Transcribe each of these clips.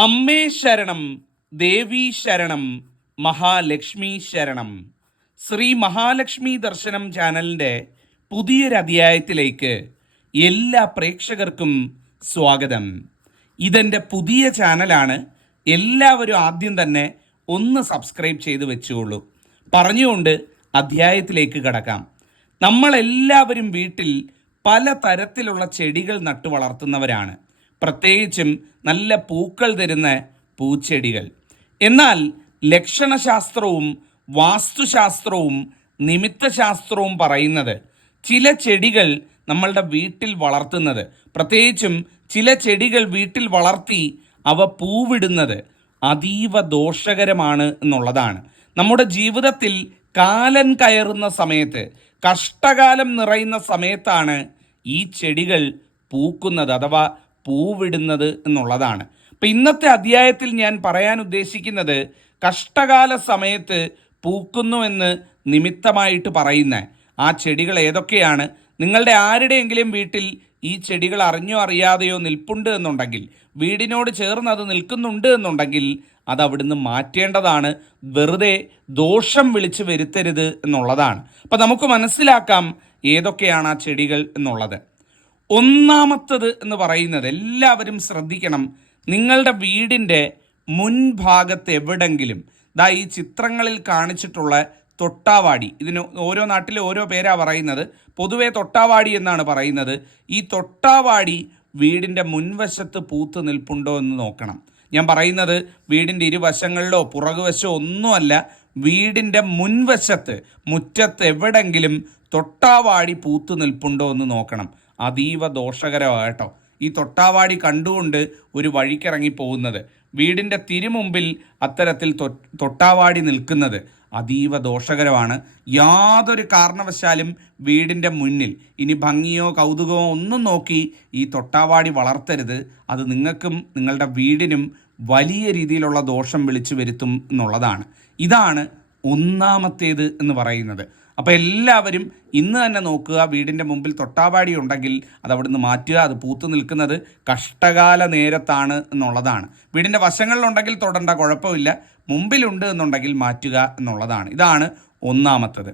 അമ്മേ ശരണം, ദേവീ ശരണം, മഹാലക്ഷ്മി ശരണം. ശ്രീ മഹാലക്ഷ്മി ദർശനം ചാനലിൻ്റെ പുതിയൊരധ്യായത്തിലേക്ക് എല്ലാ പ്രേക്ഷകർക്കും സ്വാഗതം. ഇതെൻ്റെ പുതിയ ചാനലാണ്. എല്ലാവരും ആദ്യം തന്നെ ഒന്ന് സബ്സ്ക്രൈബ് ചെയ്ത് വെച്ചുകൊള്ളൂ. പറഞ്ഞുകൊണ്ട് അധ്യായത്തിലേക്ക് കടക്കാം. നമ്മളെല്ലാവരും വീട്ടിൽ പല തരത്തിലുള്ള ചെടികൾ നട്ടു വളർത്തുന്നവരാണ്, പ്രത്യേകിച്ചും നല്ല പൂക്കൾ തരുന്ന പൂച്ചെടികൾ. എന്നാൽ ലക്ഷണശാസ്ത്രവും വാസ്തുശാസ്ത്രവും നിമിത്തശാസ്ത്രവും പറയുന്നത് ചില ചെടികൾ നമ്മളുടെ വീട്ടിൽ വളർത്തുന്നത്, പ്രത്യേകിച്ചും ചില ചെടികൾ വീട്ടിൽ വളർത്തി അവ പൂവിടുന്നത് അതീവ ദോഷകരമാണ് എന്നുള്ളതാണ്. നമ്മുടെ ജീവിതത്തിൽ കാലൻ കയറുന്ന സമയത്ത്, കഷ്ടകാലം നിറയുന്ന സമയത്താണ് ഈ ചെടികൾ പൂക്കുന്നത് അഥവാ പൂവിടുന്നത് എന്നുള്ളതാണ്. അപ്പം ഇന്നത്തെ അധ്യായത്തിൽ ഞാൻ പറയാൻ ഉദ്ദേശിക്കുന്നത് കഷ്ടകാല സമയത്ത് പൂക്കുന്നുവെന്ന് നിമിത്തമായിട്ട് പറയുന്ന ആ ചെടികൾ ഏതൊക്കെയാണ്. നിങ്ങളുടെ ആരുടെയെങ്കിലും വീട്ടിൽ ഈ ചെടികൾ അറിഞ്ഞോ അറിയാതെയോ നിൽപ്പുണ്ട് എന്നുണ്ടെങ്കിൽ, വീടിനോട് ചേർന്ന് അത് നിൽക്കുന്നുണ്ട് എന്നുണ്ടെങ്കിൽ അത് അവിടുന്ന് മാറ്റേണ്ടതാണ്. വെറുതെ ദോഷം വിളിച്ച് വരുത്തരുത് എന്നുള്ളതാണ്. അപ്പം നമുക്ക് മനസ്സിലാക്കാം ഏതൊക്കെയാണ് ആ ചെടികൾ എന്നുള്ളത്. ഒന്നാമത്തത് എന്ന് പറയുന്നത്, എല്ലാവരും ശ്രദ്ധിക്കണം, നിങ്ങളുടെ വീടിൻ്റെ മുൻഭാഗത്ത് എവിടെങ്കിലും ഈ ചിത്രങ്ങളിൽ കാണിച്ചിട്ടുള്ള തൊട്ടാവാടി, ഇതിന് ഓരോ നാട്ടിലും ഓരോ പേരാ പറയുന്നത്, പൊതുവെ തൊട്ടാവാടി എന്നാണ് പറയുന്നത്. ഈ തൊട്ടാവാടി വീടിൻ്റെ മുൻവശത്ത് പൂത്ത് നിൽപ്പുണ്ടോ എന്ന് നോക്കണം. ഞാൻ പറയുന്നത് വീടിൻ്റെ ഇരുവശങ്ങളിലോ പുറകുവശമോ ഒന്നുമല്ല, വീടിൻ്റെ മുൻവശത്ത് മുറ്റത്ത് എവിടെങ്കിലും തൊട്ടാവാടി പൂത്ത് നിൽപ്പുണ്ടോ എന്ന് നോക്കണം. അതീവ ദോഷകരമാണ് കേട്ടോ. ഈ തൊട്ടാവാടി കണ്ടുകൊണ്ട് ഒരു വഴിക്കിറങ്ങി പോകുന്നത്, വീടിൻ്റെ തിരുമുമ്പിൽ അത്തരത്തിൽ തൊട്ടാവാടി നിൽക്കുന്നത് അതീവ ദോഷകരമാണ്. യാതൊരു കാരണവശാലും വീടിൻ്റെ മുന്നിൽ ഇനി ഭംഗിയോ കൗതുകമോ ഒന്നും നോക്കി ഈ തൊട്ടാവാടി വളർത്തരുത്. അത് നിങ്ങൾക്കും നിങ്ങളുടെ വീടിനും വലിയ രീതിയിലുള്ള ദോഷം വിളിച്ചു വരുത്തും എന്നുള്ളതാണ്. ഇതാണ് ഒന്നാമത്തേത് എന്ന് പറയുന്നത്. അപ്പോൾ എല്ലാവരും ഇന്ന് തന്നെ നോക്കുക, വീടിൻ്റെ മുമ്പിൽ തൊട്ടാവാടി ഉണ്ടെങ്കിൽ അത് അവിടുന്ന് മാറ്റുക. അത് പൂത്തു നിൽക്കുന്നത് കഷ്ടകാല നേരത്താണ് എന്നുള്ളതാണ്. വീടിൻ്റെ വശങ്ങളിലുണ്ടെങ്കിൽ തൊടണ്ട, കുഴപ്പമില്ല. മുമ്പിലുണ്ട് എന്നുണ്ടെങ്കിൽ മാറ്റുക എന്നുള്ളതാണ്. ഇതാണ് ഒന്നാമത്തത്.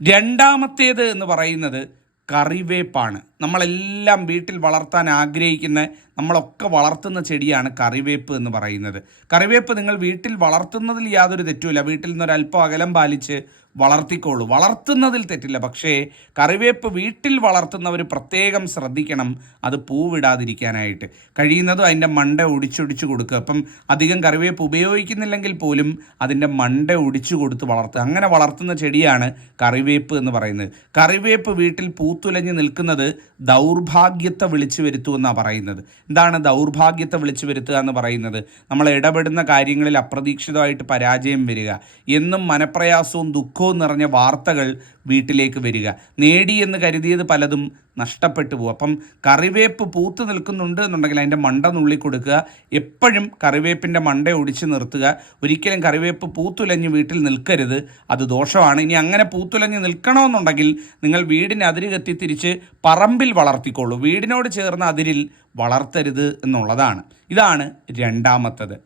രണ്ടാമത്തേത് എന്ന് പറയുന്നത് കറിവേപ്പാണ്. നമ്മളെല്ലാം വീട്ടിൽ വളർത്താൻ ആഗ്രഹിക്കുന്ന, നമ്മളൊക്കെ വളർത്തുന്ന ചെടിയാണ് കറിവേപ്പ് എന്ന് പറയുന്നത്. കറിവേപ്പ് നിങ്ങൾ വീട്ടിൽ വളർത്തുന്നതിൽ യാതൊരു തെറ്റുമില്ല. വീട്ടിൽ നിന്നൊരല്പം അകലം പാലിച്ച് വളർത്തിക്കോളൂ, വളർത്തുന്നതിൽ തെറ്റില്ല. പക്ഷേ കറിവേപ്പ് വീട്ടിൽ വളർത്തുന്നവർ പ്രത്യേകം ശ്രദ്ധിക്കണം, അത് പൂവിടാതിരിക്കാനായിട്ട്. കഴിയുന്നതും അതിൻ്റെ മണ്ട ഒടിച്ചൊടിച്ച് കൊടുക്കുക. അപ്പം അധികം കറിവേപ്പ് ഉപയോഗിക്കുന്നില്ലെങ്കിൽ പോലും അതിൻ്റെ മണ്ട ഒടിച്ചു കൊടുത്ത് വളർത്തുക. അങ്ങനെ വളർത്തുന്ന ചെടിയാണ് കറിവേപ്പ് എന്ന് പറയുന്നത്. കറിവേപ്പ് വീട്ടിൽ പൂത്തുലഞ്ഞ് നിൽക്കുന്നത് ദൗർഭാഗ്യത്തെ വിളിച്ചു വരുത്തുമെന്നാണ് പറയുന്നത്. എന്താണ് ദൗർഭാഗ്യത്തെ വിളിച്ചു വരുത്തുക എന്ന് പറയുന്നത്? നമ്മൾ ഇടപെടുന്ന കാര്യങ്ങളിൽ അപ്രതീക്ഷിതമായിട്ട് പരാജയം വരിക, എന്നും മനപ്രയാസവും ദുഃഖവും നിറഞ്ഞ വാർത്തകൾ വീട്ടിലേക്ക് വരിക, നേടി എന്ന് കരുതിയത് പലതും നഷ്ടപ്പെട്ടു പോകും. അപ്പം കറിവേപ്പ് പൂത്ത് നിൽക്കുന്നുണ്ട് എന്നുണ്ടെങ്കിൽ അതിൻ്റെ മണ്ട നുള്ളി കൊടുക്കുക. എപ്പോഴും കറിവേപ്പിൻ്റെ മണ്ട ഒടിച്ച് നിർത്തുക. ഒരിക്കലും കറിവേപ്പ് പൂത്തുലഞ്ഞ് വീട്ടിൽ നിൽക്കരുത്, അത് ദോഷമാണ്. ഇനി അങ്ങനെ പൂത്തുലഞ്ഞ് നിൽക്കണമെന്നുണ്ടെങ്കിൽ നിങ്ങൾ വീടിന് അതിര് കത്തി തിരിച്ച് പറമ്പിൽ വളർത്തിക്കോളൂ, വീടിനോട് ചേർന്ന അതിരിൽ വളർത്തരുത് എന്നുള്ളതാണ്. ഇതാണ് രണ്ടാമത്തത്.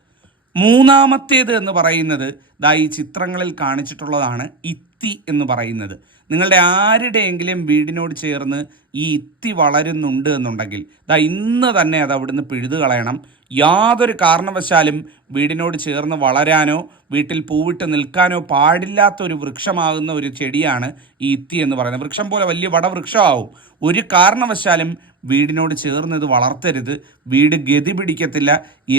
മൂന്നാമത്തേത് എന്ന് പറയുന്നത് ഈ ചിത്രങ്ങളിൽ കാണിച്ചിട്ടുള്ളതാണ് ഇത്തി എന്ന് പറയുന്നത്. നിങ്ങളുടെ ആരുടെയെങ്കിലും വീടിനോട് ചേർന്ന് ഈ ഇത്തി വളരുന്നുണ്ട് എന്നുണ്ടെങ്കിൽ ഇന്ന് തന്നെ അത് അവിടുന്ന് പിഴുതു കളയണം. യാതൊരു കാരണവശാലും വീടിനോട് ചേർന്ന് വളരാനോ വീട്ടിൽ പൂവിട്ട് നിൽക്കാനോ പാടില്ലാത്ത ഒരു വൃക്ഷമാകുന്ന ഒരു ചെടിയാണ് ഈ ഇത്തി എന്ന് പറയുന്നത്. വൃക്ഷം പോലെ വലിയ വടവൃക്ഷമാവും. ഒരു കാരണവശാലും വീടിനോട് ചേർന്ന് ഇത് വളർത്തരുത്. വീട് ഗതി പിടിക്കത്തില്ല.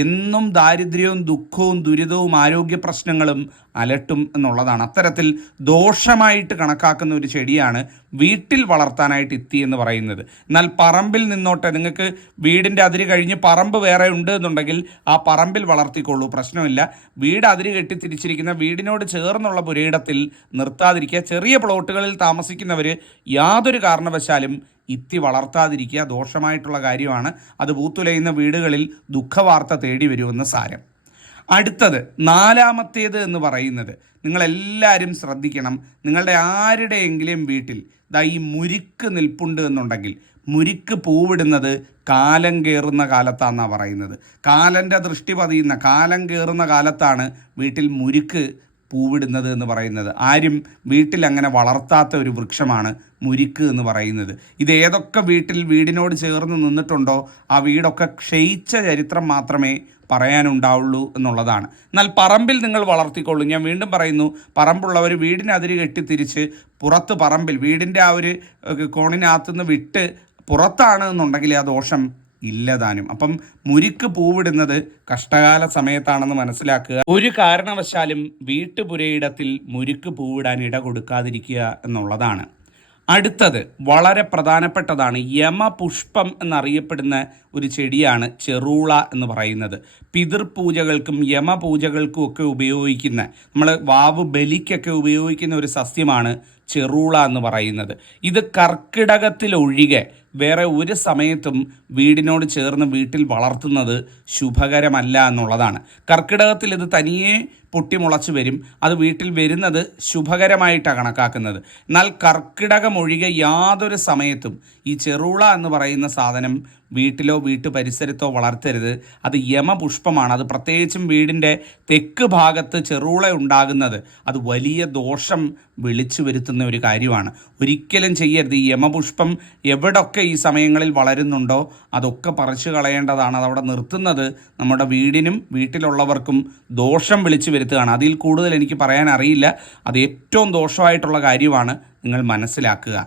എന്നും ദാരിദ്ര്യവും ദുഃഖവും ദുരിതവും ആരോഗ്യ പ്രശ്നങ്ങളും അലട്ടും എന്നുള്ളതാണ്. അത്തരത്തിൽ ദോഷമായിട്ട് കണക്കാക്കുന്ന ഒരു ചെടിയാണ് വീട്ടിൽ വളർത്താനായിട്ട് ഇത്തി എന്ന് പറയുന്നത്. എന്നാൽ പറമ്പിൽ നിന്നോട്ടെ, നിങ്ങൾക്ക് വീടിൻ്റെ അതിര് കഴിഞ്ഞ് പറമ്പ് വേറെ ഉണ്ട് എന്നുണ്ടെങ്കിൽ ആ പറമ്പിൽ വളർത്തിക്കൊള്ളൂ, പ്രശ്നമില്ല. വീട് അതിര് കെട്ടി തിരിച്ചിരിക്കുന്ന വീടിനോട് ചേർന്നുള്ള പുരയിടത്തിൽ നിർത്താതിരിക്കുക. ചെറിയ പ്ലോട്ടുകളിൽ താമസിക്കുന്നവർ യാതൊരു കാരണവശാലും ഇത്തി വളർത്താതിരിക്കുക, ദോഷമായിട്ടുള്ള കാര്യമാണ്. അത് പൂത്തുലയുന്ന വീടുകളിൽ ദുഃഖവാർത്ത തേടി വരുമെന്ന് സാരം. അടുത്തത് നാലാമത്തേത് എന്ന് പറയുന്നത്, നിങ്ങളെല്ലാവരും ശ്രദ്ധിക്കണം, നിങ്ങളുടെ ആരുടെയെങ്കിലും വീട്ടിൽ ഈ മുരിക്ക് നിൽപ്പുണ്ട് എന്നുണ്ടെങ്കിൽ, മുരിക്ക് പൂവിടുന്നത് കാലം കയറുന്ന കാലത്താണെന്നാണ് പറയുന്നത്. കാലൻ്റെ ദൃഷ്ടി പതിയുന്ന കാലം കയറുന്ന കാലത്താണ് വീട്ടിൽ മുരിക്ക് പൂവിടുന്നത് എന്ന് പറയുന്നത്. ആരും വീട്ടിൽ അങ്ങനെ വളർത്താത്ത ഒരു വൃക്ഷമാണ് മുരിക്ക് എന്ന് പറയുന്നത്. ഇത് ഏതൊക്കെ വീടിനോട് ചേർന്ന് നിന്നിട്ടുണ്ടോ ആ വീടൊക്കെ ക്ഷയിച്ച ചരിത്രം മാത്രമേ പറയാനുണ്ടാവുള്ളൂ എന്നുള്ളതാണ്. എന്നാൽ പറമ്പിൽ നിങ്ങൾ വളർത്തിക്കൊള്ളൂ. ഞാൻ വീണ്ടും പറയുന്നു, പറമ്പുള്ളവർ വീടിനതിര് കെട്ടി തിരിച്ച് പുറത്ത് പറമ്പിൽ വീടിൻ്റെ ആ ഒരു കോണിനകത്തുനിന്ന് വിട്ട് പുറത്താണ് എന്നുണ്ടെങ്കിൽ ആ ദോഷം ഇല്ലതാനും. അപ്പം മുരിക്ക് പൂവിടുന്നത് കഷ്ടകാല സമയത്താണെന്ന് മനസ്സിലാക്കുക. ഒരു കാരണവശാലും വീട്ടുപുരയിടത്തിൽ മുരിക്ക് പൂവിടാൻ ഇട കൊടുക്കാതിരിക്കുക എന്നുള്ളതാണ്. അടുത്തത് വളരെ പ്രധാനപ്പെട്ടതാണ്. യമപുഷ്പം എന്നറിയപ്പെടുന്ന ഒരു ചെടിയാണ് ചെറുള എന്ന് പറയുന്നത്. പിതൃപൂജകൾക്കും യമപൂജകൾക്കും ഒക്കെ ഉപയോഗിക്കുന്ന, നമ്മൾ വാവ് ബലിക്കൊക്കെ ഉപയോഗിക്കുന്ന ഒരു സസ്യമാണ് ചെറുള എന്ന് പറയുന്നത്. ഇത് കർക്കിടകത്തിലൊഴികെ വേറെ ഒരു സമയത്തും വീടിനോട് ചേർന്ന് വീട്ടിൽ വളർത്തുന്നത് ശുഭകരമല്ല എന്നുള്ളതാണ്. കർക്കിടകത്തിൽ ഇത് തനിയെ പൊട്ടിമുളച്ച് വരും. അത് വീട്ടിൽ വരുന്നത് ശുഭകരമായിട്ടാണ് കണക്കാക്കുന്നത്. എന്നാൽ കർക്കിടകം ഒഴികെ യാതൊരു സമയത്തും ഈ ചെറുള എന്ന് പറയുന്ന സാധനം വീട്ടിലോ വീട്ടു പരിസരത്തോ വളർത്തരുത്. അത് യമപുഷ്പമാണ്. അത് പ്രത്യേകിച്ചും വീടിൻ്റെ തെക്ക് ഭാഗത്ത് ചെറുള ഉണ്ടാകുന്നത് അത് വലിയ ദോഷം വിളിച്ചു വരുത്തുന്ന ഒരു കാര്യമാണ്. ഒരിക്കലും ചെയ്യരുത്. ഈ യമപുഷ്പം എവിടൊക്കെ ഈ സമയങ്ങളിൽ വളരുന്നുണ്ടോ അതൊക്കെ പറിച്ചു കളയേണ്ടതാണ്. അതവിടെ നിർത്തുന്നത് നമ്മുടെ വീടിനും വീട്ടിലുള്ളവർക്കും ദോഷം വിളിച്ചു വരുത്തുകയാണ്. അതിൽ കൂടുതൽ എനിക്ക് പറയാൻ അറിയില്ല. അത് ഏറ്റവും ദോഷമായിട്ടുള്ള കാര്യമാണ്. നിങ്ങൾ മനസ്സിലാക്കുക.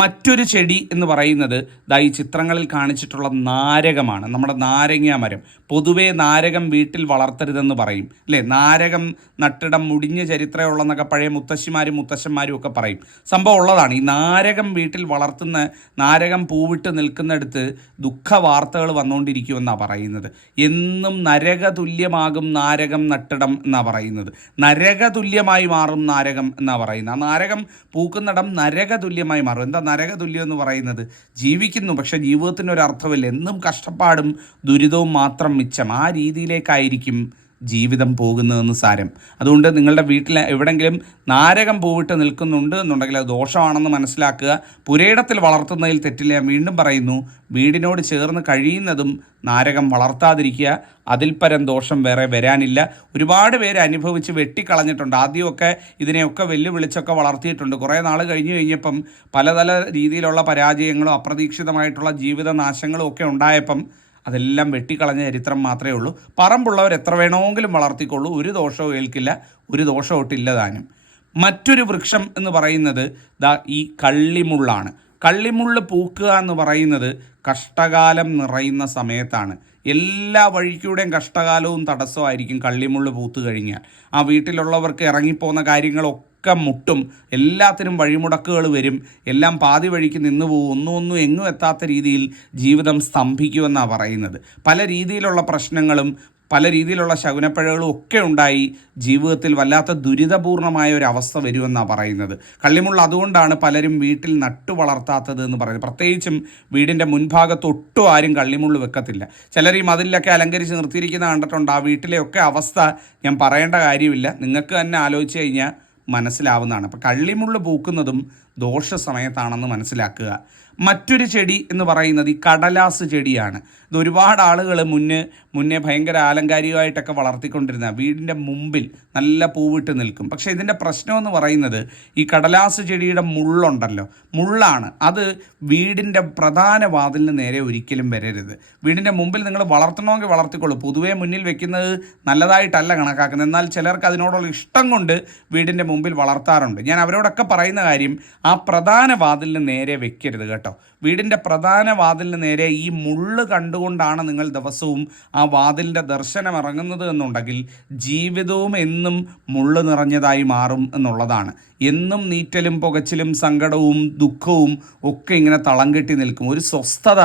മറ്റൊരു ചെടി എന്ന് പറയുന്നത് ഈ ചിത്രങ്ങളിൽ കാണിച്ചിട്ടുള്ള നാരകമാണ്. നമ്മുടെ നാരങ്ങ മരം. പൊതുവേ നാരകം വീട്ടിൽ വളർത്തരുതെന്ന് പറയും അല്ലേ? നാരകം നട്ടിടം മുടിഞ്ഞ ചരിത്രമുള്ളതെന്നൊക്കെ പഴയ മുത്തശ്ശിമാരും മുത്തശ്ശന്മാരും ഒക്കെ പറയും. സംഭവം ഉള്ളതാണ്. ഈ നാരകം വീട്ടിൽ വളർത്തുന്ന, നാരകം പൂവിട്ട് നിൽക്കുന്നിടത്ത് ദുഃഖ വാർത്തകൾ വന്നുകൊണ്ടിരിക്കുമെന്നാണ് പറയുന്നത്. എന്നും നരകതുല്യമാകും നാരകം നട്ടിടം എന്നാണ് പറയുന്നത്. നരകതുല്യമായി മാറും നാരകം എന്നാണ് പറയുന്നത്. ആ നാരകം പൂക്കുന്നിടം നരകതുല്യമായി മാറും. എന്താ നരകതുല്യം എന്ന് പറയുന്നത്? ജീവിക്കുന്നു, പക്ഷെ ജീവിതത്തിനൊരർത്ഥമില്ല. എന്നും കഷ്ടപ്പാടും ദുരിതവും മാത്രം മിച്ചം. ആ രീതിയിലേക്കായിരിക്കും ജീവിതം പോകുന്നതെന്ന് സാരം. അതുകൊണ്ട് നിങ്ങളുടെ വീട്ടിൽ എവിടെയെങ്കിലും നാരകം പൂവിട്ട് നിൽക്കുന്നുണ്ട് എന്നുണ്ടെങ്കിൽ അത് ദോഷമാണെന്ന് മനസ്സിലാക്കുക. പുരയിടത്തിൽ വളർത്തുന്നതിൽ തെറ്റില്ല. ഞാൻ വീണ്ടും പറയുന്നു, വീടിനോട് ചേർന്ന് കഴിയുന്നതും നാരകം വളർത്താതിരിക്കുക. അതിൽ പരം ദോഷം വേറെ വരാനില്ല. ഒരുപാട് പേര് അനുഭവിച്ച് വെട്ടിക്കളഞ്ഞിട്ടുണ്ട്. ആദ്യമൊക്കെ ഇതിനെയൊക്കെ വെല്ലുവിളിച്ചൊക്കെ വളർത്തിയിട്ടുണ്ട്. കുറേ നാൾ കഴിഞ്ഞപ്പം പല രീതിയിലുള്ള പരാജയങ്ങളും അപ്രതീക്ഷിതമായിട്ടുള്ള ജീവിതനാശങ്ങളും ഒക്കെ ഉണ്ടായപ്പം അതെല്ലാം വെട്ടിക്കളഞ്ഞ ചരിത്രം മാത്രമേ ഉള്ളൂ. പറമ്പുള്ളവർ എത്ര വേണമെങ്കിലും വളർത്തിക്കൊള്ളൂ. ഒരു ദോഷവും ഏൽക്കില്ല, ഒരു ദോഷമൊട്ടില്ല താനും. മറ്റൊരു വൃക്ഷം എന്ന് പറയുന്നത് ഈ കള്ളിമുള്ളാണ്. കള്ളിമുള്ള് പൂക്കുക എന്ന് പറയുന്നത് കഷ്ടകാലം നിറയുന്ന സമയത്താണ്. എല്ലാ വഴിക്കൂടെയും കഷ്ടകാലവും തടസ്സമായിരിക്കും കള്ളിമുള്ള് പൂത്ത് കഴിഞ്ഞാൽ. ആ വീട്ടിലുള്ളവർക്ക് ഇറങ്ങിപ്പോകുന്ന കാര്യങ്ങളൊക്കെ മുട്ടും. എല്ലാത്തിനും വഴിമുടക്കുകൾ വരും. എല്ലാം പാതി വഴിക്ക് നിന്ന് പോകും. ഒന്നും എങ്ങും എത്താത്ത രീതിയിൽ ജീവിതം സ്തംഭിക്കുമെന്നാണ് പറയുന്നത്. പല രീതിയിലുള്ള പ്രശ്നങ്ങളും പല രീതിയിലുള്ള ശകുനപ്പഴകളും ഒക്കെ ഉണ്ടായി ജീവിതത്തിൽ വല്ലാത്ത ദുരിതപൂർണമായ ഒരു അവസ്ഥ വരുമെന്നാണ് പറയുന്നത്. കള്ളിമുള്ള അതുകൊണ്ടാണ് പലരും വീട്ടിൽ നട്ടു വളർത്താത്തത് എന്ന് പറയുന്നത്. പ്രത്യേകിച്ചും വീടിൻ്റെ മുൻഭാഗത്ത് ഒട്ടും ആരും കള്ളിമുള്ള് വെക്കത്തില്ല. ചിലർ ഈ മതിലൊക്കെ അലങ്കരിച്ച് നിർത്തിയിരിക്കുന്ന കണ്ടിട്ടുണ്ട്. ആ വീട്ടിലെയൊക്കെ അവസ്ഥ ഞാൻ പറയേണ്ട കാര്യമില്ല. നിങ്ങൾക്ക് തന്നെ ആലോചിച്ച് കഴിഞ്ഞാൽ മനസ്സിലാവുന്നതാണ്. അപ്പോൾ കള്ളിമുള്ള് പൂക്കുന്നതും ദോഷ സമയത്താണെന്ന് മനസ്സിലാക്കുക. മറ്റൊരു ചെടി എന്ന് പറയുന്നത് ഈ കടലാസ് ചെടിയാണ്. ഇത് ഒരുപാട് ആളുകൾ മുന്നേ ഭയങ്കര ആലങ്കാരികമായിട്ടൊക്കെ വളർത്തിക്കൊണ്ടിരുന്ന വീടിൻ്റെ മുമ്പിൽ നല്ല പൂവിട്ട് നിൽക്കും. പക്ഷേ ഇതിൻ്റെ പ്രശ്നമെന്ന് പറയുന്നത് ഈ കടലാസ് ചെടിയുടെ മുള്ളുണ്ടല്ലോ, മുള്ളാണ്. അത് വീടിൻ്റെ പ്രധാന വാതിലിന് നേരെ ഒരിക്കലും വരരുത്. വീടിൻ്റെ മുമ്പിൽ നിങ്ങൾ വളർത്തണമെങ്കിൽ വളർത്തിക്കൊള്ളൂ. പൊതുവേ മുന്നിൽ വെക്കുന്നത് നല്ലതായിട്ടല്ല കണക്കാക്കുന്നത്. എന്നാൽ ചിലർക്ക് അതിനോടുള്ള ഇഷ്ടം കൊണ്ട് വീടിൻ്റെ മുമ്പിൽ വളർത്താറുണ്ട്. ഞാൻ അവരോടൊക്കെ പറയുന്ന കാര്യം, ആ പ്രധാന വാതിലിന് നേരെ വെക്കരുത് കേട്ടോ. വീടിൻ്റെ പ്രധാന വാതിലിന് നേരെ ഈ മുള്ള് കണ്ടുകൊണ്ടാണ് നിങ്ങൾ ദിവസവും ആ വാതിലിൻ്റെ ദർശനം ഇറങ്ങുന്നത് എന്നുണ്ടെങ്കിൽ ജീവിതവും എന്നും മുള്ള് നിറഞ്ഞതായി മാറും എന്നുള്ളതാണ്. എന്നും നീറ്റലും പുകച്ചിലും സങ്കടവും ദുഃഖവും ഒക്കെ ഇങ്ങനെ തളം കെട്ടി നിൽക്കും. ഒരു സ്വസ്ഥത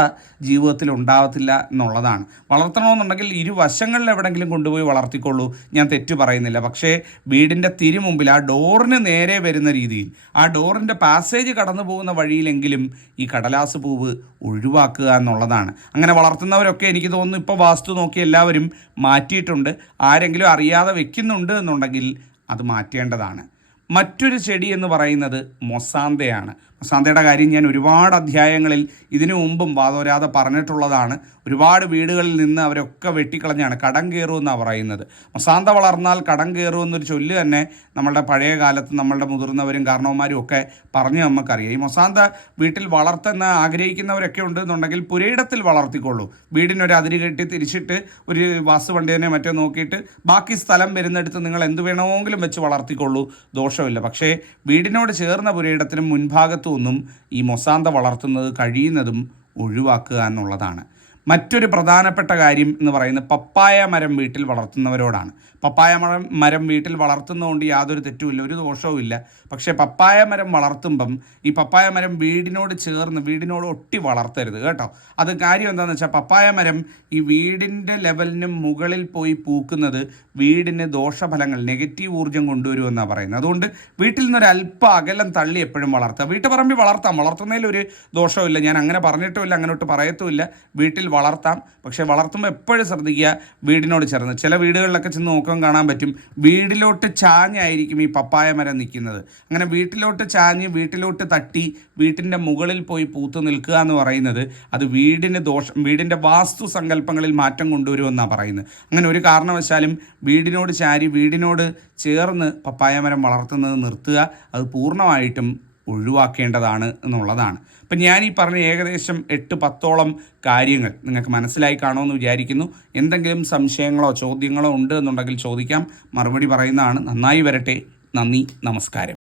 ജീവിതത്തിൽ ഉണ്ടാകത്തില്ല എന്നുള്ളതാണ്. വളർത്തണമെന്നുണ്ടെങ്കിൽ ഇരുവശങ്ങളിൽ എവിടെയെങ്കിലും കൊണ്ടുപോയി വളർത്തിക്കൊള്ളൂ, ഞാൻ തെറ്റു പറയുന്നില്ല. പക്ഷേ വീടിൻ്റെ തിരുമുമ്പിൽ ആ ഡോറിന് നേരെ വരുന്ന രീതിയിൽ, ആ ഡോറിൻ്റെ പാസേജ് കടന്നു പോകുന്ന വഴിയിലെങ്കിലും ഈ കടലാസ് പൂവ് ഒഴിവാക്കുക എന്നുള്ളതാണ്. അങ്ങനെ വളർത്തുന്നവരൊക്കെ എനിക്ക് തോന്നുന്നു ഇപ്പോൾ വാസ്തു നോക്കി എല്ലാവരും മാറ്റിയിട്ടുണ്ട്. ആരെങ്കിലും അറിയാതെ വെക്കുന്നുണ്ട് എന്നുണ്ടെങ്കിൽ അത് മാറ്റേണ്ടതാണ്. മറ്റൊരു ചെടി എന്ന് പറയുന്നത് മൊസാന്തയാണ്. മൊസാന്തയുടെ കാര്യം ഞാൻ ഒരുപാട് അധ്യായങ്ങളിൽ ഇതിനു മുമ്പും വാദോരാതെ പറഞ്ഞിട്ടുള്ളതാണ്. ഒരുപാട് വീടുകളിൽ നിന്ന് അവരൊക്കെ വെട്ടിക്കളഞ്ഞാണ്. കടം കയറുമെന്നാണ് പറയുന്നത്. മൊസാന്ത വളർന്നാൽ കടം കയറുമെന്നൊരു ചൊല്ല് തന്നെ നമ്മളുടെ പഴയ കാലത്ത് നമ്മളുടെ മുതിർന്നവരും കാരണവന്മാരും ഒക്കെ പറഞ്ഞ് നമുക്കറിയാം. ഈ മൊസാന്ത വീട്ടിൽ വളർത്തുന്ന ആഗ്രഹിക്കുന്നവരൊക്കെ ഉണ്ടെന്നുണ്ടെങ്കിൽ പുരയിടത്തിൽ വളർത്തിക്കൊള്ളൂ. വീടിനൊരു അതിര് കെട്ടി തിരിച്ചിട്ട് ഒരു വാസുവണ്ടിനെ മറ്റോ നോക്കിയിട്ട് ബാക്കി സ്ഥലം വരുന്നിടത്ത് നിങ്ങൾ എന്ത് വേണമെങ്കിലും വെച്ച് വളർത്തിക്കൊള്ളൂ, ദോഷമില്ല. പക്ഷേ വീടിനോട് ചേർന്ന പുരയിടത്തിനും മുൻഭാഗത്തും ഒന്നും ഈ മൊസാന്ത വളർത്തുന്നത് കഴിയുന്നതും ഒഴിവാക്കുക എന്നുള്ളതാണ്. മറ്റൊരു പ്രധാനപ്പെട്ട കാര്യം എന്ന് പറയുന്നത് പപ്പായ മരം വീട്ടിൽ വളർത്തുന്നവരോടാണ്. പപ്പായ മരം വീട്ടിൽ വളർത്തുന്നതുകൊണ്ട് യാതൊരു തെറ്റുമില്ല, ഒരു ദോഷവും ഇല്ല. പക്ഷേ പപ്പായ മരം വളർത്തുമ്പം ഈ പപ്പായ മരം വീടിനോട് ചേർന്ന് വീടിനോട് ഒട്ടി വളർത്തരുത് കേട്ടോ. അത് കാര്യം എന്താണെന്ന് വെച്ചാൽ പപ്പായ മരം ഈ വീടിൻ്റെ ലെവലിന് മുകളിൽ പോയി പൂക്കുന്നത് വീടിന് ദോഷഫലങ്ങൾ, നെഗറ്റീവ് ഊർജ്ജം കൊണ്ടുവരുമെന്നാണ് പറയുന്നത്. അതുകൊണ്ട് വീട്ടിൽ നിന്നൊരു അല്പം അകലം തള്ളി എപ്പോഴും വളർത്തുക. വീട്ടുപറമ്പിൽ വളർത്താം, വളർത്തുന്നതിൽ ഒരു ദോഷമില്ല. ഞാൻ അങ്ങനെ പറഞ്ഞിട്ടുമില്ല, അങ്ങോട്ട് പറയത്തുമില്ല. വീട്ടിൽ വളർത്താം, പക്ഷേ വളർത്തുമ്പോൾ എപ്പോഴും ശ്രദ്ധിക്കുക വീടിനോട് ചേർന്ന്. ചില വീടുകളിലൊക്കെ ചെന്ന് നോക്കാൻ കാണാൻ പറ്റും, വീട്ടിലോട്ട് ചാഞ്ഞായിരിക്കും ഈ പപ്പായ മരം നിൽക്കുന്നത്. അങ്ങനെ വീട്ടിലോട്ട് ചാഞ്ഞ് വീട്ടിലോട്ട് തട്ടി വീട്ടിൻ്റെ മുകളിൽ പോയി പൂത്തു നിൽക്കുക എന്ന് പറയുന്നത് അത് വീടിന് ദോഷം, വീടിൻ്റെ വാസ്തു സങ്കല്പങ്ങളിൽ മാറ്റം കൊണ്ടുവരുമെന്നാണ് പറയുന്നത്. അങ്ങനെ ഒരു കാരണവശാലും വീടിനോട് ചാരി വീടിനോട് ചേർന്ന് പപ്പായ മരം വളർത്തുന്നത് നിർത്തുക. അത് പൂർണ്ണമായിട്ടും ഒഴിവാക്കേണ്ടതാണ് എന്നുള്ളതാണ്. അപ്പം ഞാൻ ഈ പറഞ്ഞ ഏകദേശം 8-10ഓളം കാര്യങ്ങൾ നിങ്ങൾക്ക് മനസ്സിലായി കാണുമെന്ന് വിചാരിക്കുന്നു. എന്തെങ്കിലും സംശയങ്ങളോ ചോദ്യങ്ങളോ ഉണ്ട് എന്നുണ്ടെങ്കിൽ ചോദിക്കാം, മറുപടി പറയുന്നതാണ്. നന്നായി വരട്ടെ. നന്ദി, നമസ്കാരം.